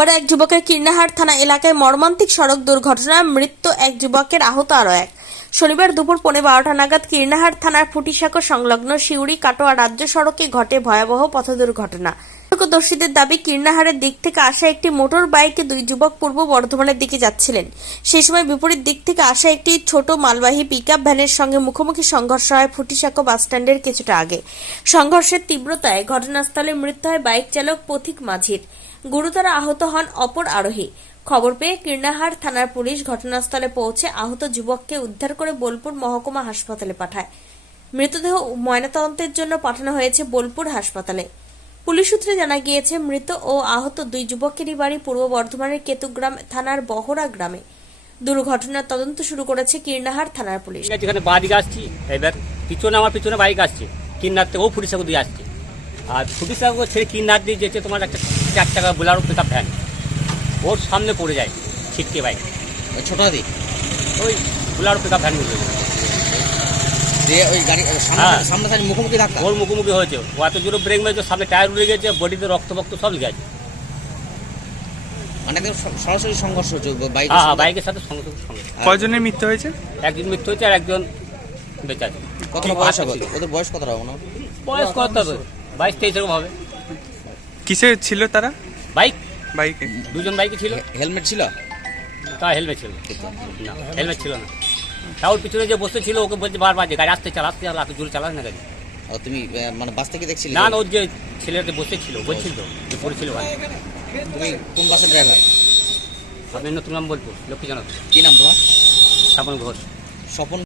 আবার এক যুবকের কীর্ণাহাট থানা এলাকায় মর্মান্তিক সড়ক দুর্ঘটনায় মৃত্যু এক যুবকের আহত আরও এক। শনিবার দুপুর পৌনে বারোটা নাগাদ কীর্ণাহাট থানার ফুটিসাঁকো সংলগ্ন শিউড়ি কাটোয়া রাজ্য সড়কে ঘটে ভয়াবহ পথ দুর্ঘটনা প্রত্যক্ষদর্শীদের দাবি কীর্ণাহারের দিক থেকে আসা একটি মোটর বাইকে দুই যুবক পূর্ব বর্ধমানের দিকে যাচ্ছিলেন। সেই সময় বিপরীত দিক থেকে আসা একটি ছোট মালবাহী পিকআপ ভ্যানের সঙ্গে মুখোমুখি সংঘর্ষ হয় ফুটিসাঁকো বাসস্ট্যান্ডের কিছুটা আগে। সংঘর্ষের তীব্রতায় ঘটনাস্থলে মৃত্যু হয় বাইক চালক পথিক মাঝির। গুরুতর আহত হন অপর আরোহী। খবর পেয়ে কীর্ণাহার থানার পুলিশ ঘটনাস্থলে পৌঁছে আহত যুবককে উদ্ধার করে বোলপুর মহকুমা হাসপাতালে পাঠায়। মৃতদেহ ময়নাতদন্তের জন্য পাঠানো হয়েছে বোলপুর হাসপাতালে। পুলিশ সূত্রে জানা গিয়েছে, মৃত ও আহত দুই যুবকেরই বাড়ি পূর্ব বর্ধমানের কেতুগ্রাম থানার বহরা গ্রামে। দুর্ঘটনার তদন্ত শুরু করেছে কীর্ণাহার থানার পুলিশ। এখানে বাঁ দিকে আসছি, এবার পিছনে আমার পিছনে বাইক আসছে কিন্নার থেকে ও ফুটিসাগর দিয়ে আসছে। আর ফুটিসাগর ছেড়ে কিন্নার দিয়ে যেতে তোমার একটা চার টাকা বোলারো পিক ভ্যান ওর সামনে পড়ে যায় ছিটকে বাইক ওই ছোট হাতি? ওই বোলারো পিক ভ্যানগুলো। দিয়ে ওই গাড়ি সামনে হ্যাঁ। সামনে মুখোমুখি ধাক্কা? ওর মুখোমুখি হয়েছে। ও এত জোরে ব্রেক মেরেছে সামনে টায়ার উড়ে গেছে বডিতে রক্ত সব গেছে মানে সরাসরি সংঘর্ষ হচ্ছে বাইক হ্যাঁ হ্যাঁ বাইকের সাথে কয়জনের মৃত্যু হয়েছে? একজন মৃত্যু হয়েছে আর একজন বেঁচে আছে। কতটা বয়স হবে? ওদের বয়স কতটা হবে? না বয়স কত হবে? বাইশ তেইশ এরকম হবে। কিসে ছিল তারা? বাইক? বাইকে। দুজন বাইকে ছিল। হেলমেট ছিল? তা হেলমেট ছিল। না হেলমেট ছিল না। তা ওর পিছনে যে বসে ছিল ওকে বলছে বারবার যে গাড়ি আসতে চালা আসতে চালা এত জোরে চালাস না গাড়ি। আর তুমি মানে বাস থেকে দেখছিলে? না না ওর যে ছেলেটা বসে ছিল বলছিল তো যে পড়েছিল ভাই তুমি কোন বাসের ড্রাইভার আমি নতুন নাম বলব লক্ষ্মী জানাতো কি নাম তোমার? স্থাপন ঘোষ। স্বপন